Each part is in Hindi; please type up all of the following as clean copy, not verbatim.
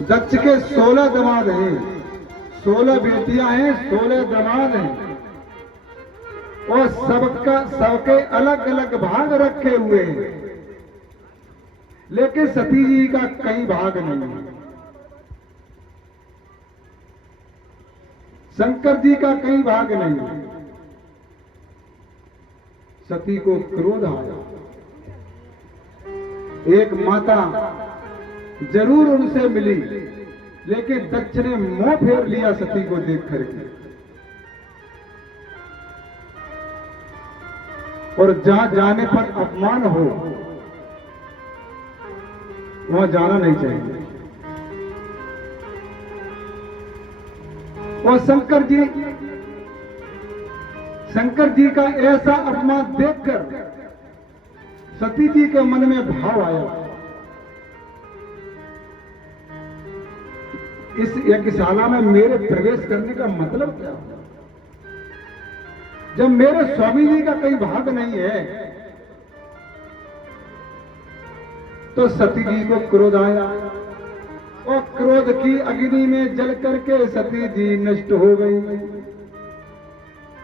दक्ष के 16 दामाद हैं, 16 बेटियां हैं, 16 दामाद हैं और सबके अलग अलग भाग रखे हुए हैं, लेकिन सती जी का कहीं भाग नहीं है। शंकर जी का कहीं भाग नहीं है। सती को क्रोध आया। एक माता जरूर उनसे मिली, लेकिन दक्ष ने मुंह फेर लिया सती को देख करके, और जहां जाने पर अपमान हो वहां जाना नहीं चाहिए। और शंकर जी का ऐसा अपमान देखकर सती जी के मन में भाव आया, इस यज्ञशाला में मेरे प्रवेश करने का मतलब क्या? जब मेरे स्वामी जी का कहीं भाग नहीं है। तो सती जी को क्रोध आया और क्रोध की अग्नि में जल करके सती जी नष्ट हो गई।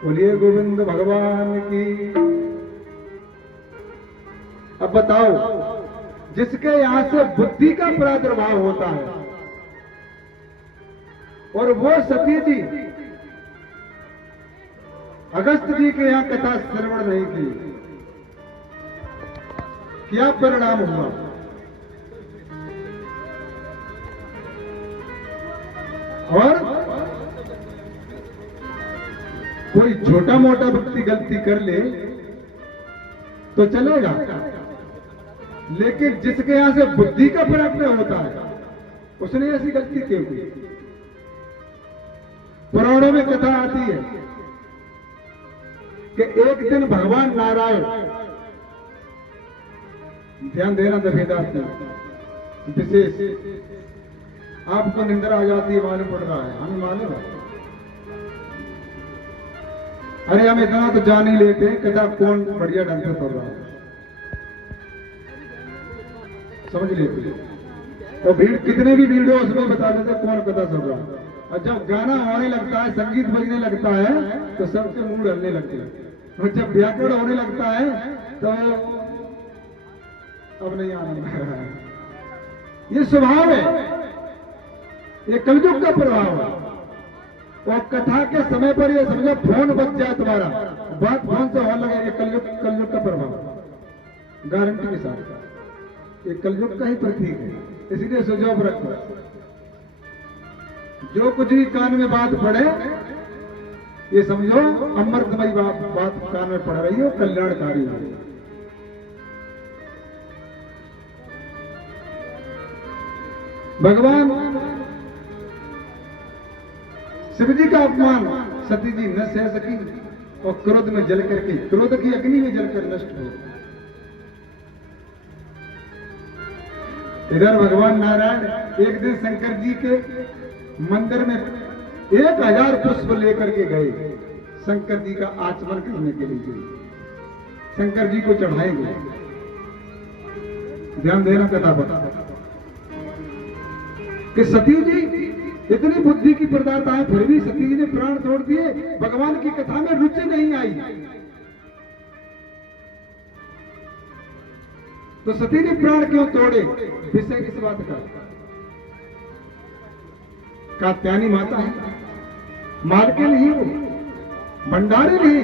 बोलिए गोविंद भगवान की। अब बताओ, जिसके यहां से बुद्धि का प्रादुर्भाव होता है और वो सती जी अगस्त जी के यहां कथा श्रवण नहीं की, क्या परिणाम हुआ? और कोई छोटा मोटा व्यक्ति गलती कर ले तो चलेगा, लेकिन जिसके यहां से बुद्धि का प्रयत्न होता है उसने ऐसी गलती क्यों की? पुराणों में कथा आती है कि एक दिन भगवान नारायण, ध्यान देना दफेदार विशेष, आपको निंद्रा आ जाती है, मालूम पड़ रहा है, हमें मालूम है। अरे हम इतना तो जान ही लेते हैं कथा कौन बढ़िया ढंग से पढ़ रहा है, समझ लेते। और भीड़ कितने भी भीड़ हो उसमें बता देते कौन कथा सुन रहा है। और जब गाना होने लगता है, संगीत बजने लगता है तो सबके मुंह डलने लगते हैं। और जब व्याकरण होने लगता है तो अब नहीं आना। ये स्वभाव है, ये कलयुग का प्रभाव है। और कथा के समय पर ये समझो फोन बच जाए तुम्हारा, बात फोन से होने लगे, ये कलयुग का प्रभाव गारंटी के साथ। ये कलयुग का ही प्रतीक है, इसलिए सुझाव रखो, जो कुछ भी कान में बात पड़े ये समझो अमृतमयी बात कान में पड़ रही हो, कल्याणकारी हो। भगवान शिव जी का अपमान सती जी न सह सकी और क्रोध में जल करके, क्रोध की अग्नि में जलकर नष्ट हो। इधर भगवान नारायण एक दिन शंकर जी के मंदिर में 1000 पुष्प लेकर के गए, शंकर जी का आचमन करने के लिए शंकर जी को चढ़ाएंगे। ध्यान देना कथा पर कि सती जी इतनी बुद्धि की प्रदाता है, फिर भी सती जी ने प्राण छोड़ दिए, भगवान की कथा में रुचि नहीं आई। तो सती ने प्राण क्यों तोड़े? विषय किस बात का? कात्यायनी माता है, मालके नहीं हो, भंडारी नहीं।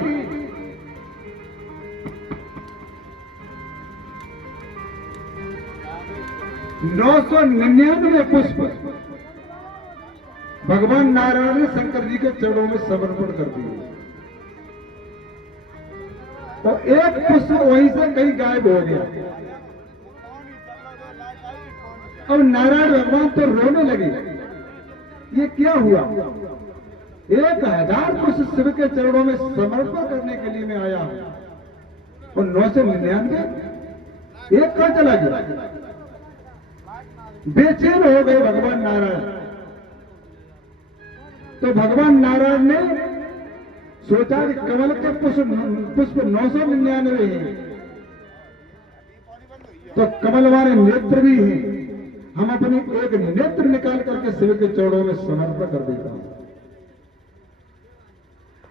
999 पुष्प भगवान नारायण ने शंकर जी के चरणों में समर्पण कर दिए, और एक पुष्प वहीं से कहीं गायब हो गया। और नारायण भगवान तो रोने लगे, ये क्या हुआ? 1000 पुष्प शिव के चरणों में समर्पण करने के लिए मैं आया और 999 एक कहां चला गया? बेचैन हो गए भगवान नारायण। तो भगवान नारायण ने सोचा कि कमल के पुष्प 999 हैं, तो कमल वाले नेत्र भी हैं, हम अपनी एक नेत्र निकाल करके शिव के चरणों में समर्पण कर देता हूं।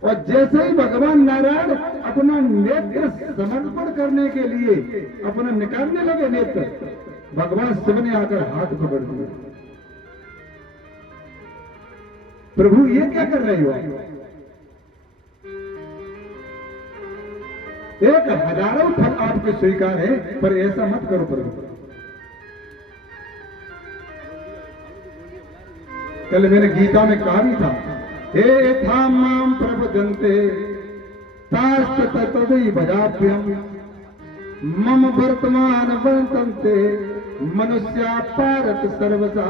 और जैसे ही भगवान नारायण अपना नेत्र समर्पण करने के लिए अपना निकालने लगे नेत्र, भगवान शिव ने आकर हाथ पकड़ दिया। प्रभु ये क्या कर रहे हो? एक हजारों फल आपके स्वीकार है, पर ऐसा मत करो प्रभु। कल मैंने गीता में कहा भी था, हे था माम प्रभजन्ते तास्त तदि भजाभ्यम मम वर्तमान वर्तन्ते मनुष्या पारत सर्वसा।